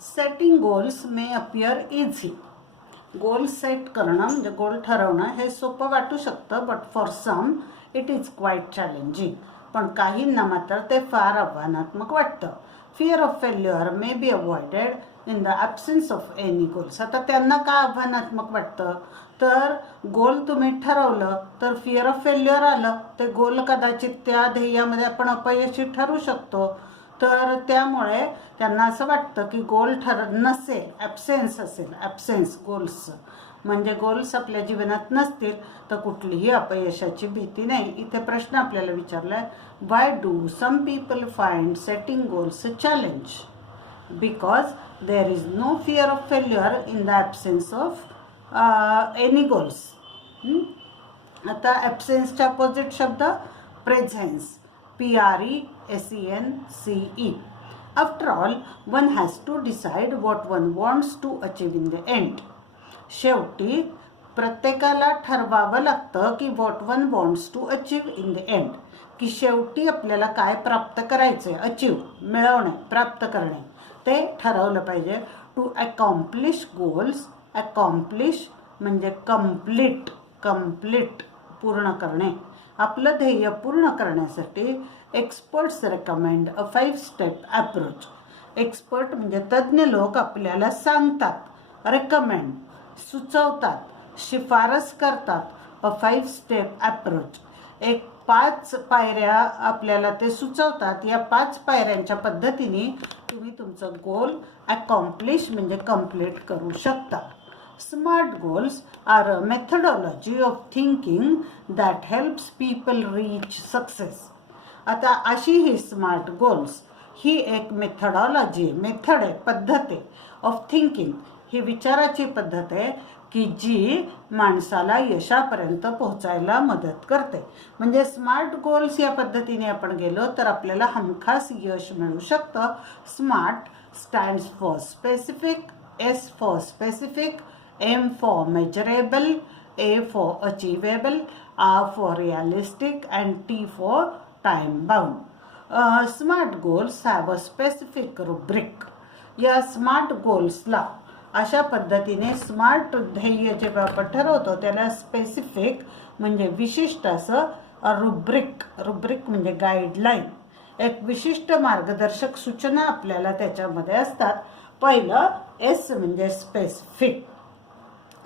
Setting goals may appear easy. Goal set करणं म्हणजे goal ठरवणं हे सोपं वाटू शकतं, but for some it is quite challenging. पण काहींना मात्र ते फार आव्हानात्मक वाटतं. Fear of failure may be avoided in the absence of any goals. आता त्यांना का आव्हानात्मक वाटतं, तर गोल तुम्ही ठरवलं तर फिअर ऑफ फेल्युअर आलं, ते गोल कदाचित त्या ध्येयामध्ये आपण अपयशी ठरू शकतो. तर त्यामुळे त्यांना असं वाटतं की गोल नसेल, ॲब्सेन्स असेल, ॲब्सेन्स गोल्सचं म्हणजे गोल्स आपल्या जीवनात नसतील तर कुठलीही अपयशाची भीती नाही. इथे प्रश्न आपल्याला विचारला आहे, why do some people find setting goals a challenge? Because there is no fear of failure in the absence of any goals. आता ॲब्सेन्सच्या अपोजिट शब्द presence, PRESENCE. After all, one has to decide what one wants to achieve in the end. शेवटी प्रत्येकाला ठरवावं लागतं की what one wants to achieve in the end, की शेवटी आपल्याला काय प्राप्त करायचे, अचीव मिळवणे, प्राप्त करणे ते ठरवलं पाहिजे. टू अकॉम्प्लिश गोल्स, अकॉम्प्लिश म्हणजे कंप्लीट पूर्ण करणे. आपलं ध्येय पूर्ण करण्यासाठी एक्सपर्ट्स रेकमेंड अ 5 स्टेप अप्रोच. एक्सपर्ट म्हणजे तज्ज्ञ लोक आपल्याला सांगतात, रेकमेंड सुचवतात, शिफारस करतात. अ 5 स्टेप अप्रोच, एक 5 पायऱ्या आपल्याला ते सुचवतात. या 5 पायऱ्यांच्या पद्धतीने तुम्ही तुमचं गोल अकॉम्प्लिश म्हणजे कंप्लीट करू शकता. Smart goals are a methodology of thinking that helps people reach success. आता अशी ही स्मार्ट गोल्स ही एक मेथडॉलॉजी, मेथड आहे, पद्धत आहे ऑफ थिंकिंग, ही विचाराची पद्धत आहे की जी माणसाला यशापर्यंत पोहोचायला मदत करते. म्हणजे स्मार्ट गोल्स या पद्धतीने आपण गेलो तर आपल्याला हमखास यश मिळू शकतं. Smart stands for specific, S for specific, M for measurable, A for achievable, R for realistic, and T for time bound. Smart goals have a specific rubric. या स्मार्ट गोल्सला अशा पद्धतीने स्मार्ट ध्येय जेव्हा आपण ठरवतो त्याला स्पेसिफिक म्हणजे विशिष्ट असं रुब्रिक म्हणजे गाईडलाईन, एक विशिष्ट मार्गदर्शक सूचना आपल्याला त्याच्यामध्ये असतात. पहिलं S म्हणजे स्पेसिफिक.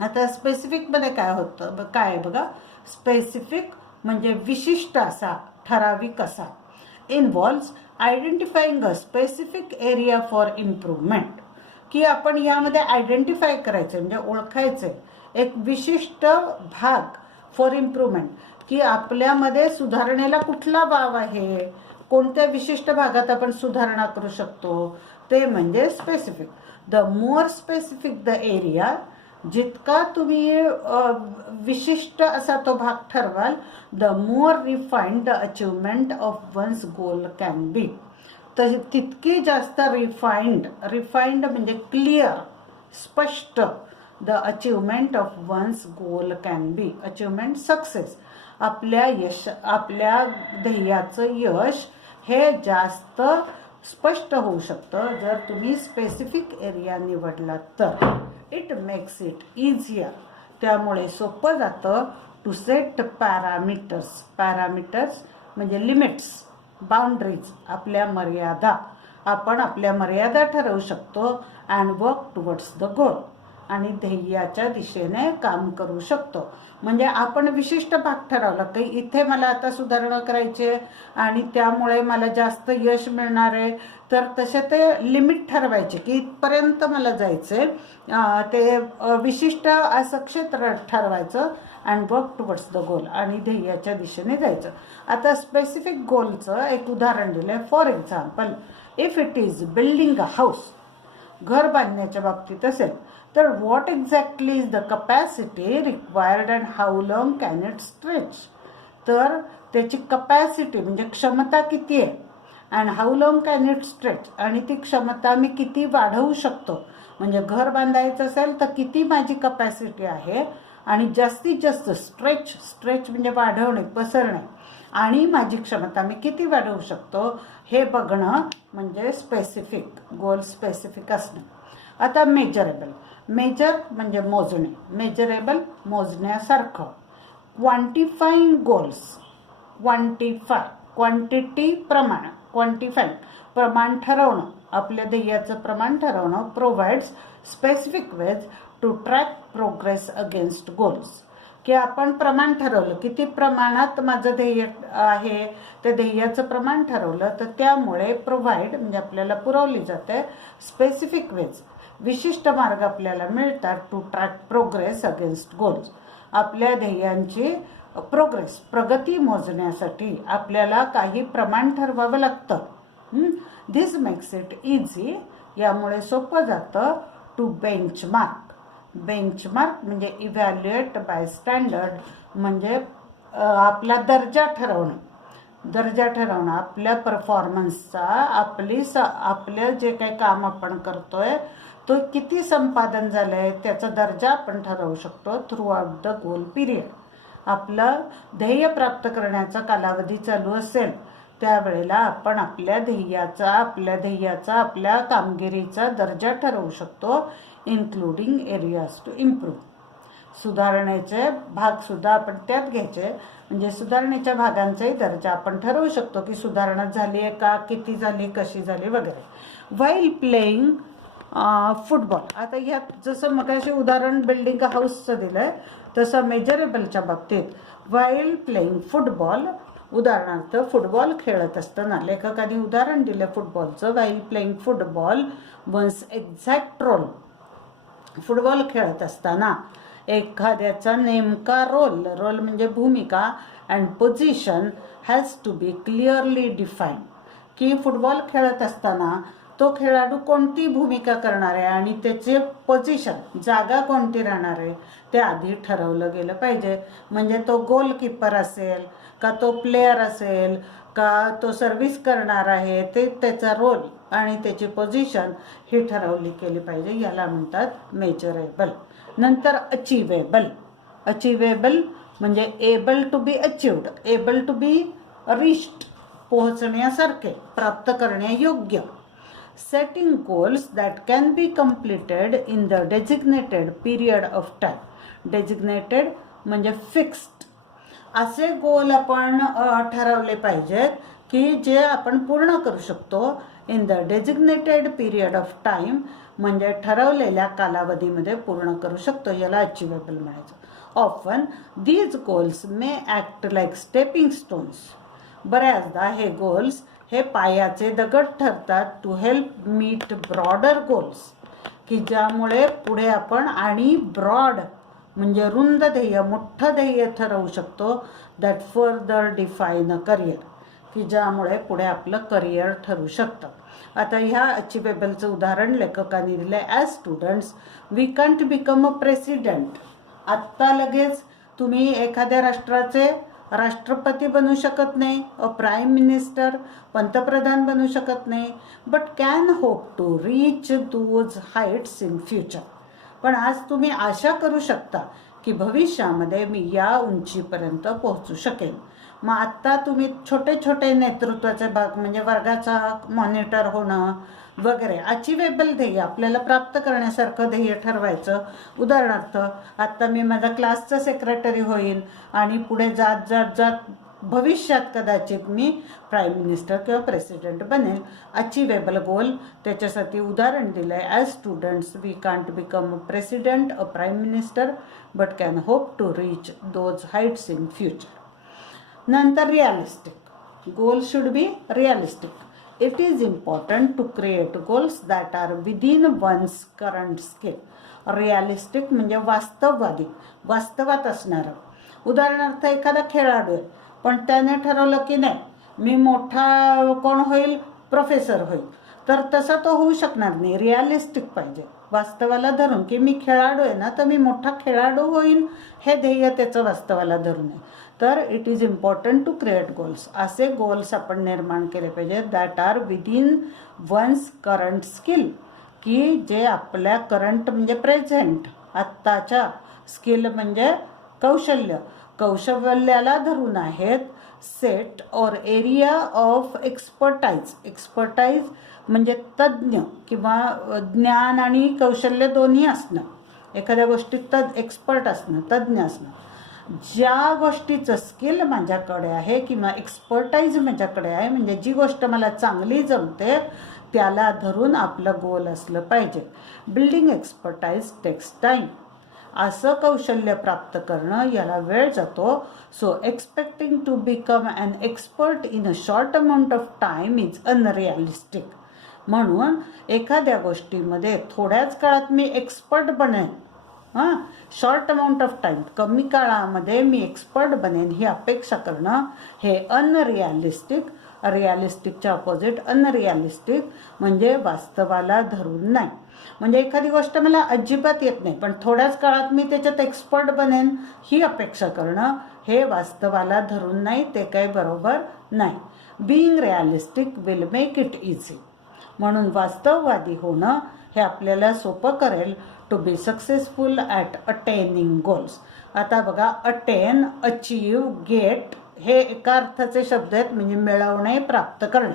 आता स्पेसिफिकमध्ये काय होतं, काय बघा, स्पेसिफिक म्हणजे विशिष्ट असा, ठराविक असा. Involves identifying a specific area for improvement, की आपण यामध्ये आयडेंटिफाय करायचं म्हणजे ओळखायचं एक विशिष्ट भाग फॉर इम्प्रूव्हमेंट, की आपल्यामध्ये सुधारणेला कुठला वाव आहे, कोणत्या विशिष्ट भागात आपण सुधारणा करू शकतो, ते म्हणजे specific. The more specific the area, जितका तुम्ही विशिष्ट असा तो भाग ठरवाल, the more refined the achievement of one's goal can be. तर तितकी जास्त रिफाइंड म्हणजे क्लिअर, स्पष्ट, the achievement of one's goal can be, achievement success, आपल्या ध्येयाचं यश हे जास्त स्पष्ट होऊ शकतं जर तुम्ही स्पेसिफिक एरिया निवडला तर. इट मेक्स इट इझियर, त्यामुळे सोपं जातं. टू सेट पॅरामीटर्स म्हणजे लिमिट्स, बाउंड्रीज, आपल्या मर्यादा. आपण आपल्या मर्यादा ठरवू शकतो. And work towards the goal, आणि ध्येयाच्या दिशेने काम करू शकतो. म्हणजे आपण विशिष्ट भाग ठरवला की इथे मला आता सुधारणा करायची आहे आणि त्यामुळे मला जास्त यश मिळणार आहे, तर तसे ते लिमिट ठरवायचे की इथपर्यंत मला जायचं आहे, ते विशिष्ट असं क्षेत्र ठरवायचं. And work towards the goal, आणि ध्येयाच्या दिशेने जायचं. आता स्पेसिफिक गोलचं एक उदाहरण दिलं आहे. For example, if it is building a house, घर बांधण्याच्या बाबतीत असेल तर what exactly is the capacity required and how long can it stretch. तर त्याची कपॅसिटी म्हणजे क्षमता किती आहे, and how long can it stretch, आणि ती क्षमता मी किती वाढवू शकतो. म्हणजे घर बांधायचं असेल तर किती माझी कपॅसिटी आहे, आणि जास्तीत जास्त स्ट्रेच म्हणजे वाढवणे, पसरणे, आणि माझी क्षमता मी किती वाढवू शकतो हे बघणं म्हणजे स्पेसिफिक, गोल स्पेसिफिक असणं. आता मेजरेबल, मेजर म्हणजे मोजणे, मेजरेबल मोजण्यासारखं. क्वांटिफाईंग गोल्स, क्वांटिटी प्रमाण, क्वांटिफाईंग प्रमाण ठरवणं, आपल्या ध्येयाचं प्रमाण ठरवणं. Provides specific ways to track progress against goals, की आपण प्रमाण ठरवलं, किती प्रमाणात माझं ध्येय आहे ते ध्येयाचं प्रमाण ठरवलं, तर त्यामुळे प्रोव्हाइड म्हणजे आपल्याला पुरवली जाते स्पेसिफिक वेज, विशिष्ट मार्ग आपल्याला मिळतात to track progress against goals, आपल्या ध्येयांची प्रोग्रेस प्रगती मोजण्यासाठी आपल्याला काही प्रमाण ठरवावं लागतं. दिस मेक्स इट इझी, यामुळे सोपं जातं टू बेंचमार्क. बेंचमार्क म्हणजे इव्हॅल्युएट बाय स्टँडर्ड, म्हणजे आपला दर्जा ठरवणं, दर्जा ठरवणं आपल्या परफॉर्मन्सचा, आपलं जे काही काम आपण करतोय तो किती संपादन झालं आहे त्याचा दर्जा आपण ठरवू शकतो through out the goal period. आपलं ध्येय प्राप्त करण्याचा कालावधी चालू असेल त्यावेळेला आपण आपल्या ध्येयाचा आपल्या कामगिरीचा दर्जा ठरवू शकतो, इन्क्लुडिंग एरियाज टू इम्प्रूव्ह. सुधारणेचे भागसुद्धा आपण त्यात घ्यायचे, म्हणजे सुधारणेच्या भागांचाही दर्जा आपण ठरवू शकतो की सुधारणा झाली आहे का, किती झाली, कशी झाली वगैरे. व्हाईल प्लेईंग फुटबॉल, आता ह्यात जसं मगाशी उदाहरण बिल्डिंग हाऊसचं दिलं आहे तसं मेजरेबलच्या बाबतीत व्हाईल प्लेईंग फुटबॉल, उदाहरणार्थ फुटबॉल खेळत असताना लेखकाने उदाहरण दिलं फुटबॉलचं. While playing football one's exact role, football खेळत असताना एखाद्याचा नेमका रोल म्हणजे भूमिका and position has to be clearly define, की फुटबॉल खेळत असताना तो खेळाडू कोणती भूमिका करणार आहे आणि त्याचे पोझिशन, जागा कोणती राहणार आहे ते आधी ठरवलं गेलं पाहिजे. म्हणजे तो गोलकीपर असेल का, तो प्लेयर असेल का, तो सर्व्हिस करणार आहे, ते त्याचा रोल आणि त्याची पोझिशन ही ठरवली केली पाहिजे. याला म्हणतात मेजरेबल. नंतर अचिवेबल, अचिवेबल म्हणजे able to be achieved, able to be reached, पोहोचण्यासारखे, प्राप्त करण्यायोग्य. Setting goals that can be completed in the designated period of time, designated म्हणजे फिक्स्ड, असे गोल आपण ठरवले पाहिजेत की जे आपण पूर्ण करू शकतो in the designated period of time, म्हणजे ठरवलेल्या कालावधीमध्ये पूर्ण करू शकतो, याला अचिवेबल म्हणायचं. Often these goals may act like stepping stones, बऱ्याचदा हे गोल्स हे पायाचे दगड ठरतात to help meet broader goals, की ज्यामुळे पुढे आपण आणि ब्रॉड म्हणजे रुंद ध्येय, मोठं ध्येय ठरवू शकतो. That further define a career, की ज्यामुळे पुढे आपलं करिअर ठरू शकतं. आता ह्या अचिवेबलचं उदाहरण लेखकाने दिलं आहे. As students we can't become a president, आत्ता लगेच तुम्ही एखाद्या राष्ट्राचे राष्ट्रपती बनू शकत नाही, अ प्राईम मिनिस्टर, पंतप्रधान बनू शकत नाही, but can hope to reach those heights in future, पण आज तुम्ही आशा करू शकता की भविष्यामध्ये मी या उंचीपर्यंत पोहोचू शकेन. मग आत्ता तुम्ही छोटे छोटे नेतृत्वाचे भाग म्हणजे वर्गाचा मॉनिटर होणं वगैरे, अचिवेबल ध्येय आपल्याला प्राप्त करण्यासारखं ध्येय ठरवायचं. उदाहरणार्थ आत्ता मी माझा क्लासचा सेक्रेटरी होईल आणि पुढे जात जात जात भविष्यात कदाचित मी प्राईम मिनिस्टर किंवा प्रेसिडेंट बनेल. अचिवेबल गोल, त्याच्यासाठी उदाहरण दिलं आहे. As students we can't become a president, a prime minister, but can hope to reach those heights in future. नंतर realistic, goal should be realistic. It is important to create goals that are within one's current skill. Realistic म्हणजे वास्तववादी, वास्तवात असणारं. उदाहरणार्थ एखादा खेळाडू आहे पण त्याने ठरवलं की नाही मी मोठा कोण होईल, प्रोफेसर होईल, तर तसा तो होऊ शकणार नाही. रिअलिस्टिक पाहिजे, वास्तवाला धरून, की मी खेळाडू आहे ना तर मी मोठा खेळाडू होईन हे ध्येय त्याचं वास्तवाला धरून आहे. तर it is important to create goals, असे गोल्स आपण निर्माण केले पाहिजे that are within one's current skill, की जे आपल्या करंट म्हणजे प्रेझेंट, आत्ताच्या, स्किल म्हणजे कौशल्य, कौशल्याला धरून आहेत, सेट और एरिया ऑफ एक्सपर्टाईज. एक्सपर्टाईज म्हणजे तज्ज्ञ किंवा ज्ञान आणि कौशल्य दोन्ही असणं, एखाद्या गोष्टीत एक्सपर्ट असणं, तज्ज्ञ असणं. ज्या गोष्टीचं स्किल माझ्याकडे आहे किंवा एक्सपर्टाईज माझ्याकडे आहे, म्हणजे जी गोष्ट मला चांगली जमते त्याला धरून आपलं गोल असलं पाहिजे. Building expertise takes time. असं कौशल्य प्राप्त करणं याला वेळ जातो. So expecting to become an expert in a short amount of time is unrealistic. म्हणून एखाद्या गोष्टीमध्ये थोड्याच काळात मी एक्सपर्ट बनेन, शॉर्ट अमाऊंट ऑफ टाईम, कमी काळामध्ये मी एक्सपर्ट बनेन ही अपेक्षा करणं हे अनरिअलिस्टिक. रिअलिस्टिकच्या अपोजिट अनरिअलिस्टिक म्हणजे वास्तवाला धरून नाही. म्हणजे एखादी गोष्ट मला अजिबात येत नाही पण थोड्याच काळात मी त्याच्यात एक्सपर्ट बनेन ही अपेक्षा करणं हे वास्तवाला धरून नाही, ते काही बरोबर नाही. Being realistic will make it easy. म्हणून वास्तववादी होणं हे आपल्याला सोपं करेल to be successful at attaining goals. आता बघा, अटेन, अचीव, गेट हे एका अर्थाचे शब्द आहेत, म्हणजे मिळवणे, प्राप्त करणे.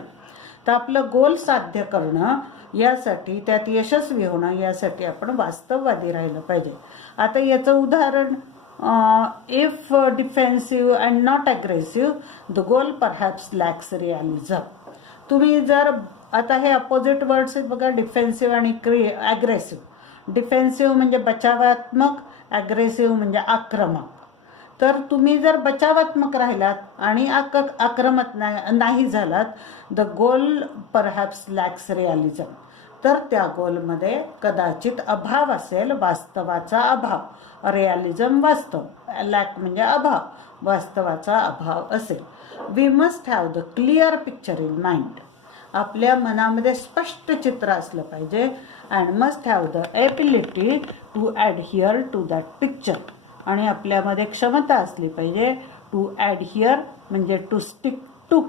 तर आपलं गोल साध्य करणं यासाठी, त्यात यशस्वी होणं यासाठी आपण वास्तववादी राहिलं पाहिजे. आता याचं उदाहरण, if defensive and not aggressive the goal perhaps lacks realism. तुम्ही जर आता हे अपोजिट वर्ड्स आहेत बघा, डिफेन्सिव्ह आणि ॲग्रेसिव्ह. डिफेन्सिव्ह म्हणजे बचावात्मक, ॲग्रेसिव्ह म्हणजे आक्रमक. तर तुम्ही जर बचावात्मक राहिलात आणि आक्रमक नाही झालात, the goal perhaps lacks realism, तर त्या गोलमध्ये कदाचित अभाव असेल, वास्तवाचा अभाव. रिअलिझम वास्तव, लॅक म्हणजे अभाव, वास्तवाचा अभाव असेल. We must have the clear picture in mind. आपल्या मनामध्ये स्पष्ट चित्र असलं पाहिजे. And must have the ability to adhere to that picture. आणि आपल्यामध्ये क्षमता असली पाहिजे टू ॲडहिअर म्हणजे टू स्टिक टू,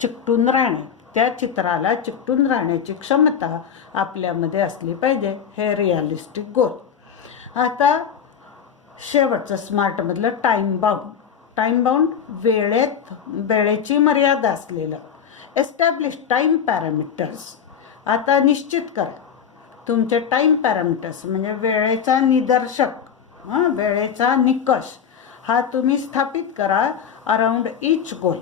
चिकटून राहणे, त्या चित्राला चिकटून राहण्याची क्षमता आपल्यामध्ये असली पाहिजे. हे रिअलिस्टिक गोल. आता शेवटचं स्मार्टमधलं टाईम बाउंड. टाईम बाउंड वेळेची मर्यादा असलेलं. Establish time parameters. आता निश्चित करा तुमचे टाईम पॅरामीटर्स म्हणजे वेळेचा निदर्शक, वेळेचा निकष हा तुम्ही स्थापित करा अराउंड इच गोल.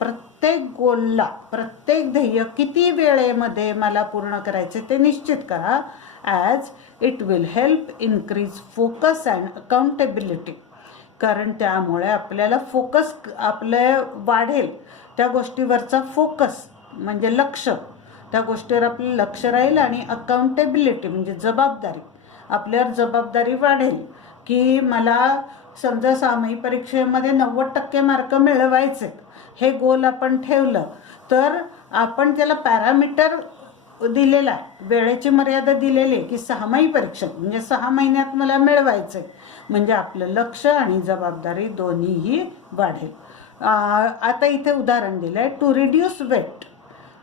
प्रत्येक गोलला, प्रत्येक ध्येय किती वेळेमध्ये मला पूर्ण करायचे ते निश्चित करा. As it will help increase focus and accountability. कारण त्यामुळे आपल्याला फोकस आपलं वाढेल, त्या गोष्टीवरचा फोकस म्हणजे लक्ष, त्या गोष्टीवर आपलं लक्ष राहील. आणि अकाउंटेबिलिटी म्हणजे जबाबदारी, आपल्यावर जबाबदारी वाढेल की मला समजा सामायिक परीक्षेमध्ये 90% मार्क मिळवायचे, हे गोल आपण ठेवलं तर आपण त्याला पॅरामीटर दिलेला आहे, वेळेची मर्यादा दिलेली आहे की सामायिक परीक्षा म्हणजे 6 महिन्यात मला मिळवायचे, म्हणजे आपलं लक्ष आणि जबाबदारी दोन्हीही वाढेल. आता इथे उदाहरण दिलं आहे, टू रिड्यूस वेट.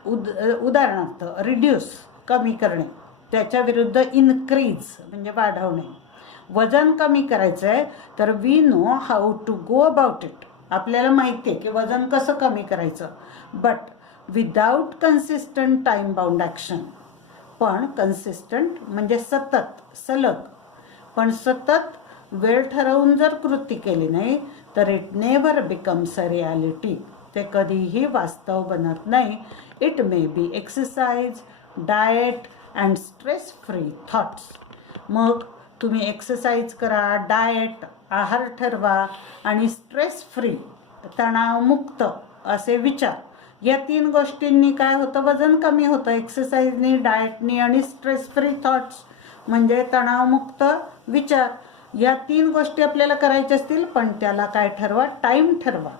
उदाहरणार्थ रिड्यूस कमी करणे, त्याच्या विरुद्ध इन्क्रीज म्हणजे वाढवणे. वजन कमी करायचं आहे तर we know how to go about it. आपल्याला माहिती आहे की वजन कसं कमी करायचं, but without consistent time bound action. पण कन्सिस्टंट म्हणजे सतत, सलग, पण सतत वेळ ठरवून जर कृती केली नाही तर it never becomes a reality. ते कधीही वास्तव बनत नाही. It may be exercise, diet and stress free thoughts. मग तुम्ही एक्सरसाइज करा, डाएट, आहार ठरवा आणि स्ट्रेस फ्री, तणावमुक्त असे विचार. या 3 गोष्टींनी काय होतं, वजन कमी होतं. एक्सरसाइजनी, डाएटनी आणि स्ट्रेस फ्री थॉट्स म्हणजे तणावमुक्त विचार. या 3 गोष्टी आपल्याला करायच्या असतील पण त्याला काय ठरवा, टाईम ठरवा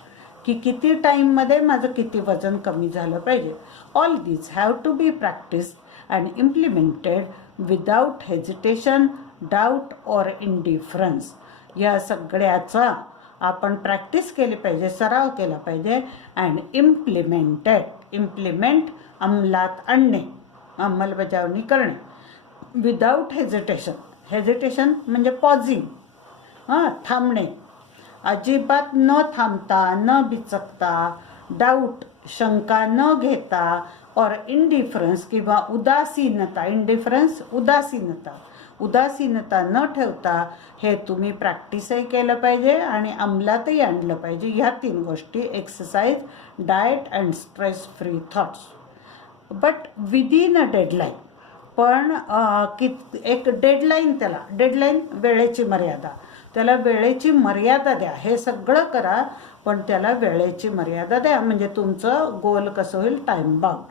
की किती टाईममध्ये माझं किती वजन कमी झालं पाहिजे. All these have to be practised and implemented without hesitation, doubt और इंडिफरन्स. या सगळ्याचा आपण प्रॅक्टिस केली पाहिजे, सराव केला पाहिजे. अँड इम्प्लिमेंटेड, इम्प्लिमेंट अंमलात आणणे, अंमलबजावणी करणे. विदाऊट हेजिटेशन, हेजिटेशन म्हणजे पॉझिंग, थांबणे. अजिबात न थांबता, न बिचकता, डाऊट शंका न घेता, और इंडिफरन्स किंवा उदासीनता, इंडिफरन्स उदासीनता न ठेवता हे तुम्ही प्रॅक्टिसही केलं पाहिजे आणि अंमलातही आणलं पाहिजे. ह्या 3 गोष्टी, exercise, diet and stress free thoughts, but within a deadline. पण एक डेडलाईन, त्याला डेडलाईन, वेळेची मर्यादा, त्याला वेळेची मर्यादा द्या. हे सगळं करा पण त्याला वेळेची मर्यादा द्या, म्हणजे तुमचं गोल कसं होईल, टाईम बाउंड.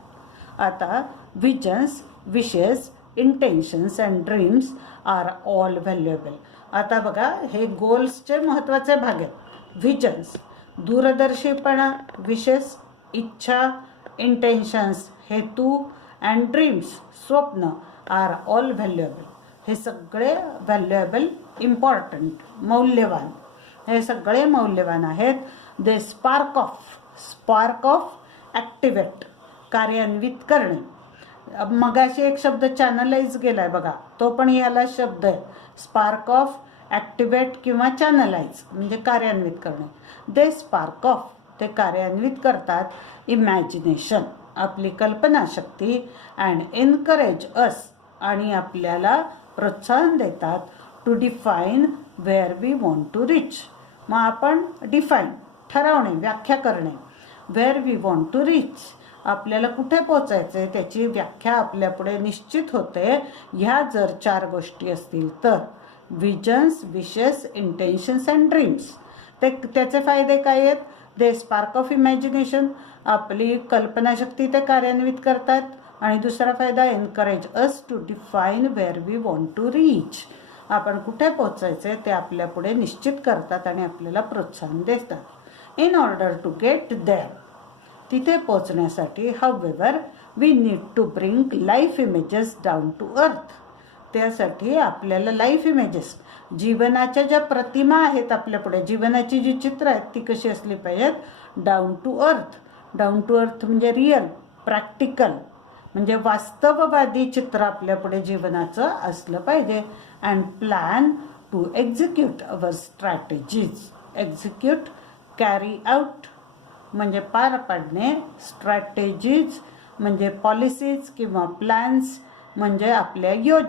आता visions, wishes, intentions and dreams are all valuable. आता बघा, हे गोल्सचे महत्त्वाचे भाग आहेत. व्हिजन्स, दूरदर्शीपणा, विशेस, इच्छा, इंटेन्शन्स, हेतू, अँड ड्रीम्स, स्वप्न, आर ऑल व्हॅल्युएबल. हे सगळे व्हॅल्युएबल, इम्पॉर्टंट, मौल्यवान, हे सगळे मौल्यवान आहेत. दे स्पार्क ऑफ ॲक्टिवेट, कार्यान्वित करणे. मगाशी एक शब्द चॅनलाइज गेलाय बघा, तो पण ह्याला शब्द आहे. स्पार्क ऑफ, ॲक्टिवेट किंवा चॅनलाइज म्हणजे कार्यान्वित करणे. दे स्पार्क ऑफ, ते कार्यान्वित करतात. इमॅजिनेशन, आपली कल्पनाशक्ती. अँड एनकरेज अस, आणि आपल्याला प्रोत्साहन देतात. To define where we want to reach, मग आपण डिफाईन, ठरवणे, व्याख्या करणे. Where we want to reach, आपल्याला कुठे पोचायचं आहे त्याची व्याख्या आपल्यापुढे निश्चित होते. ह्या जर 4 गोष्टी असतील तर visions, wishes, intentions and dreams. त्याचे फायदे काय आहेत? दे स्पार्क ऑफ इमॅजिनेशन, आपली कल्पनाशक्ती ते कार्यान्वित करतात. आणि दुसरा फायदा, encourage us to define where we want to reach, आपण कुठे पोचायचे ते आपल्यापुढे निश्चित करतात आणि आपल्याला प्रोत्साहन देतात. In order to get there, तिथे पोचण्यासाठी, however, we need to bring life images down to earth. त्यासाठी आपल्याला लाईफ इमेजेस, जीवनाच्या ज्या प्रतिमा आहेत आपल्यापुढे, जीवनाची जी चित्र आहेत ती कशी असली पाहिजेत, down to earth. Down to earth म्हणजे रिअल, प्रॅक्टिकल, म्हणजे वास्तववादी चित्र आपल्यापुढे जीवनाचं असलं पाहिजे. And plan to execute our strategies. Execute, carry out म्हणजे पार पाडणे, स्ट्रॅटेजीज म्हणजे पॉलिसीज किंवा प्लॅन्स म्हणजे आपल्या योजना.